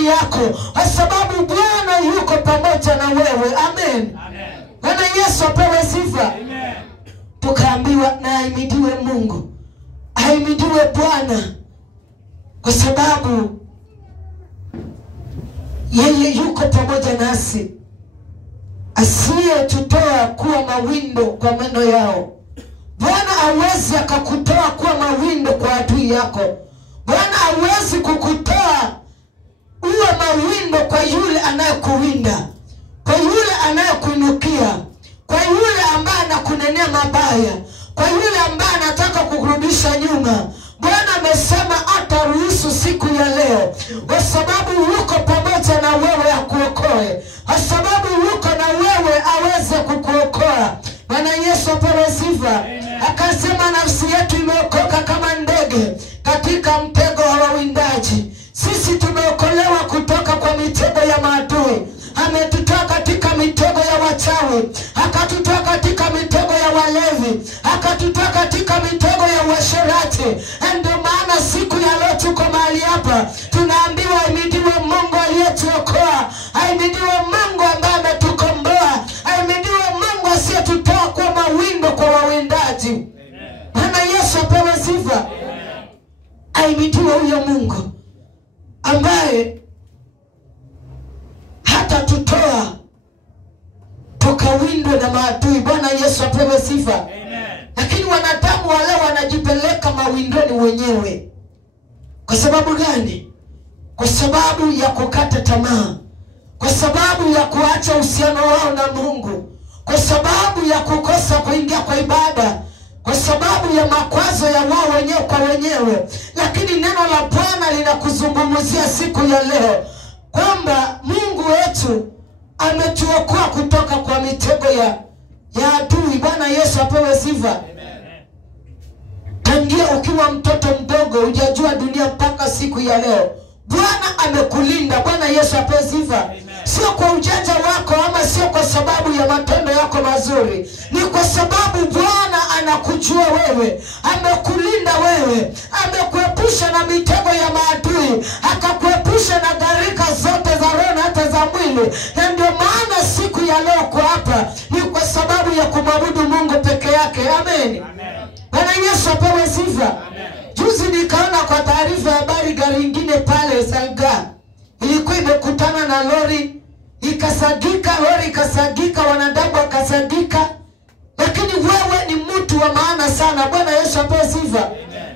ndani yako, kwa sababu Bwana yuko pamoja na wewe. Amen. Bwana Yesu apewe sifa. Amen. Tukaambiwa na ahimidiwe Mungu, ahimidiwe Bwana, kwa sababu yeye yuko pamoja nasi, asiye tutoa kuwa mawindo kwa meno yao. Bwana hawezi akakutoa kuwa mawindo kwa adui yako. Bwana hawezi kukutoa uwe mawindo kwa yule anayekuwinda, kwa yule anayekuinukia, kwa yule ambaye anakunenea mabaya, kwa yule ambaye anataka kukurudisha nyuma. Bwana amesema ataruhusu siku ya leo, kwa sababu yuko pamoja na wewe akuokoe, kwa sababu yuko na wewe aweze kukuokoa. Bwana Yesu apewe sifa. Akasema nafsi yetu imeokoka kama ndege katika mtego wa wawindaji. Sisi tumeokolewa kutoka kwa mitego ya maadui. Ametutoa katika mitego ya wachawi, akatutoa katika mitego ya walevi, akatutoa katika mitego ya uasherati. Ndio maana siku ya leo tuko mahali hapa, tunaambiwa ahimidiwe Mungu aliyetuokoa, ahimidiwe Mungu ambaye ametukomboa, ahimidiwe Mungu asiyetutoa kwa mawindo kwa wawindaji. Bwana Yesu apewe sifa. Ahimidiwe huyo Mungu ambaye hata tutoa tukawindwe na maadui. Bwana Yesu apewe sifa. Amen. Lakini wanadamu wale wanajipeleka mawindoni wenyewe. Kwa sababu gani? Kwa sababu ya kukata tamaa, kwa sababu ya kuacha uhusiano wao na Mungu, kwa sababu ya kukosa kuingia kwa ibada, kwa sababu ya makwazo ya wao wenyewe kwa wenyewe. Lakini neno la Bwana linakuzungumzia siku ya leo kwamba Mungu wetu ametuokoa kutoka kwa mitego ya adui. Bwana Yesu apewe sifa. Amen. Tangia ukiwa mtoto mdogo hujajua dunia mpaka siku ya leo, Bwana amekulinda. Bwana Yesu apewe sifa. Amen. Sio kwa ujanja wako, ama sio kwa sababu ya matendo yako mazuri, ni kwa sababu Bwana anakujua wewe, amekulinda wewe, amekuepusha na mitego ya maadui, akakuepusha na gharika zote za roho na hata za mwili. Na ndio maana siku ya leo kwa hapa ni kwa sababu ya kumwabudu Mungu peke yake. Amen. Bwana Yesu apewe sifa. Juzi nikaona kwa taarifa ya habari gari ingine pale Salga ilikuwa imekutana na lori, ikasagika, lori ikasagika, wanadamu wakasagika. Lakini wewe ni mtu wa maana sana. Bwana Yesu apewe sifa.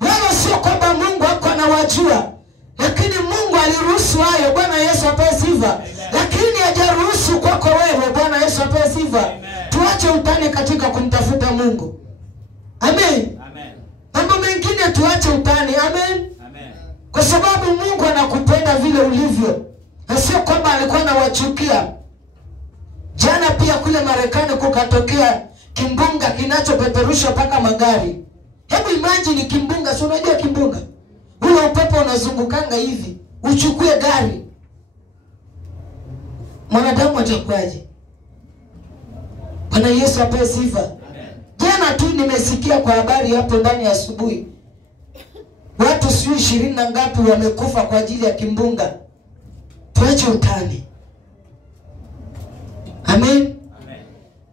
Wewe sio kwamba Mungu hako anawajua, lakini Mungu aliruhusu hayo. Bwana Yesu apewe sifa. Lakini hajaruhusu kwako wewe. Bwana Yesu apewe sifa. Tuache utani katika kumtafuta Mungu. Amen. Mambo mengine tuache utani. Amen. Kwa sababu Mungu anakupenda vile ulivyo, na sio kwamba alikuwa anawachukia. Jana pia kule Marekani kukatokea kimbunga kinachopeperusha paka magari. Hebu imagine kimbunga, si unajua kimbunga? Ule upepo unazungukanga hivi, uchukue gari. Mwanadamu atakuaje? Bwana Yesu apewe sifa. Jana tu nimesikia kwa habari hapo ndani ya asubuhi, watu 20 na ngapi wamekufa kwa ajili ya kimbunga. Tuache utani. Amen.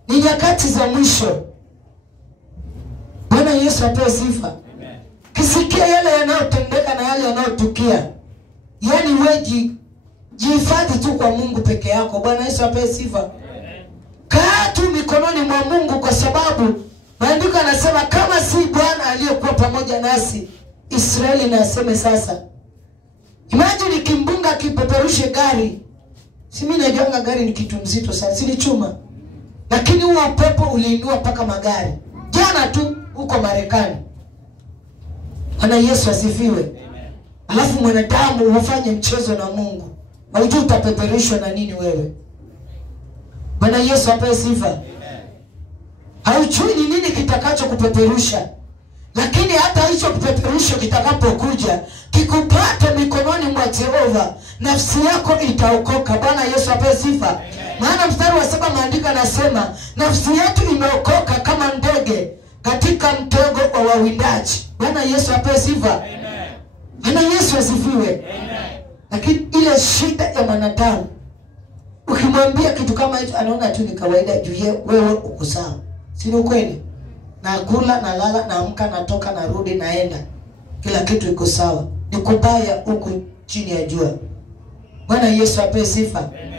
Ni nyakati za mwisho. Bwana Yesu apewe sifa. Kisikia yale yanayotendeka na yale yanayotukia, yani wewe jihifadhi tu kwa Mungu peke yako. Bwana Yesu apewe sifa. Kaa tu mikononi mwa Mungu, kwa sababu maandiko yanasema kama si Bwana aliyekuwa pamoja nasi, Israeli na aseme sasa. Imagine kimbunga kipeperushe gari. Si mimi najua gari ni kitu mzito sana, si ni chuma. Lakini huo upepo uliinua paka magari. Jana tu huko Marekani. Bwana Yesu asifiwe. Alafu mwanadamu ufanye mchezo na Mungu, haujui utapeperushwa na nini wewe. Bwana Yesu apewe sifa. Haujui ni nini kitakacho kupeperusha. Lakini hata hicho kupeperusho kitakapokuja, kikupate mikononi mwa Jehova, nafsi yako itaokoka. Bwana Yesu apewe sifa. Maana mstari wa 7 maandiko yanasema nafsi yetu imeokoka kama ndege katika mtego wa wawindaji. Bwana Yesu apewe sifa. Bwana Yesu asifiwe. Lakini ile shida ya mwanadamu, ukimwambia kitu kama hicho anaona tu ni kawaida juu wewe uko sawa. Si ni kweli? Nakula, nalala, naamka, natoka, narudi, naenda. Kila kitu iko sawa. Ni kubaya huko chini ya jua. Bwana Yesu apewe sifa. Amen.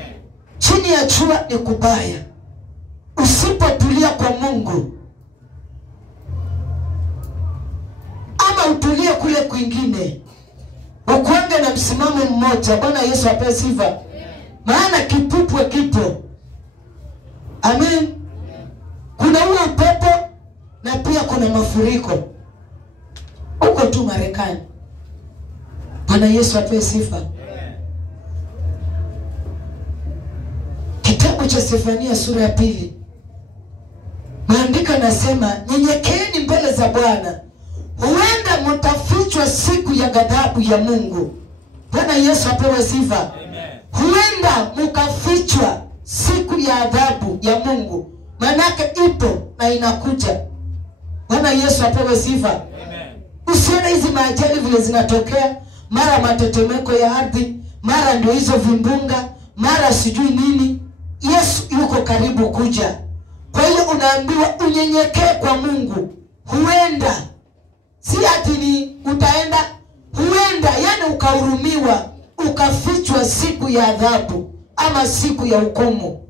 Chini ya jua ni kubaya. Usipotulia kwa Mungu, ama utulie kule kwingine, ukuange na msimamo mmoja. Bwana Yesu apewe sifa. Amen. Maana kipupwe kipo. Amen. Kuna huo upepo na pia kuna mafuriko. Uko tu Marekani. Bwana Yesu apewe sifa. Kitabu cha Sefania sura ya 2. Maandiko yanasema, nyenyekeeni mbele za Bwana, huenda mtafichwa siku ya ghadhabu ya Mungu. Bwana Yesu apewe sifa. Amen. Huenda mkafichwa siku ya adhabu ya Mungu. Manake ipo na inakuja. Bwana Yesu apewe sifa. Amen. Usione hizi maajali vile zinatokea, mara matetemeko ya ardhi, mara ndio hizo vimbunga, mara sijui nini. Yesu yuko karibu kuja. Kwa hiyo unaambiwa unyenyekee kwa Mungu. Huenda, si ati ni utaenda, huenda yani ukahurumiwa, ukafichwa siku ya adhabu ama siku ya hukumu.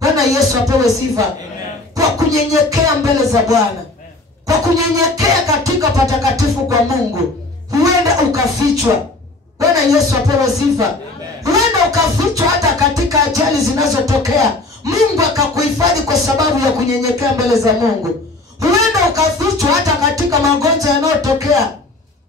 Bwana Yesu apewe sifa. Amen. Kwa kunyenyekea mbele za Bwana, kwa kunyenyekea katika patakatifu kwa Mungu, huenda ukafichwa. Bwana Yesu apewe sifa. Amen. Huenda ukafichwa hata katika ajali zinazotokea, Mungu akakuhifadhi kwa sababu ya kunyenyekea mbele za Mungu. Huenda ukafichwa hata katika magonjwa yanayotokea,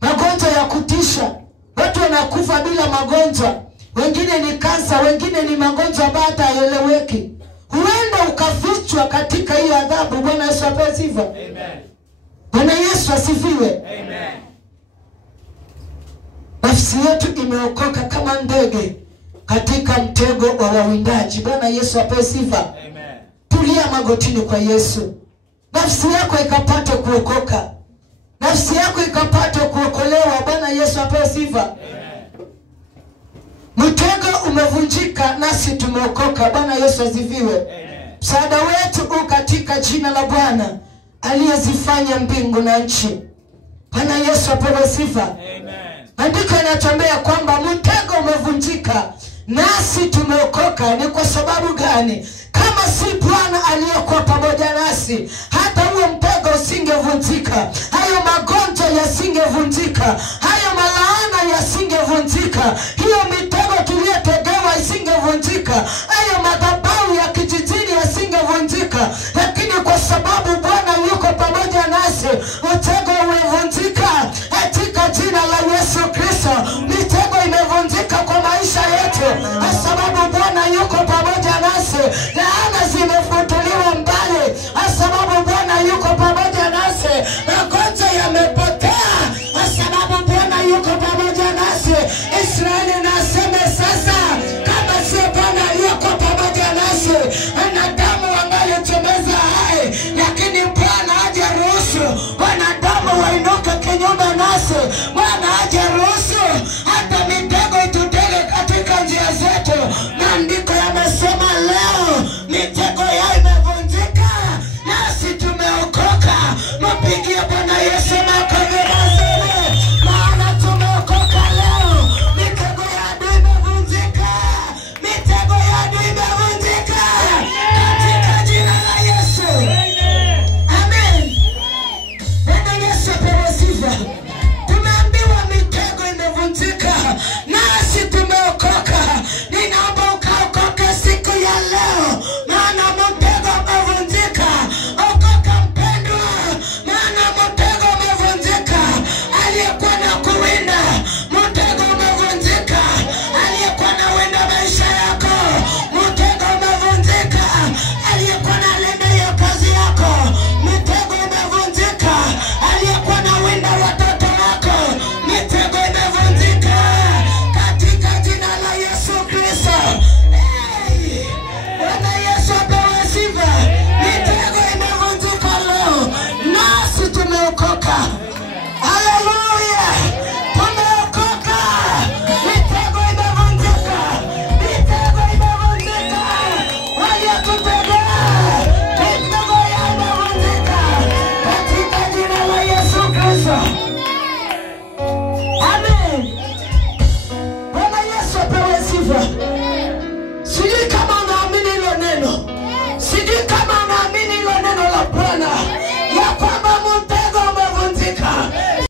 magonjwa ya kutisha. Watu wanakufa bila magonjwa, wengine ni kansa, wengine ni magonjwa ambayo hayaeleweki. Huenda ukafichwa katika hiyo adhabu. Bwana Yesu apewe sifa. Amen. Bwana Yesu asifiwe. Amen. Nafsi yetu imeokoka kama ndege katika mtego wa wawindaji. Bwana Yesu apewe sifa. Amen. Tulia magotini kwa Yesu. Nafsi yako ikapate kuokoka. Nafsi yako ikapate kuokolewa. Bwana Yesu apewe sifa. Amen. Mtego umevunjika nasi tumeokoka. Bwana Yesu asifiwe. Amen. Msaada wetu u katika jina la Bwana aliyezifanya mbingu na nchi. Bwana Yesu apewe sifa. Amen. Andiko linatuambia kwamba mtego umevunjika nasi tumeokoka. Ni kwa sababu gani? Kama si Bwana aliyekuwa pamoja nasi, hata huo mtego usingevunjika, hayo magonjwa yasingevunjika, hayo malaana yasingevunjika, hiyo mitego tuliyotega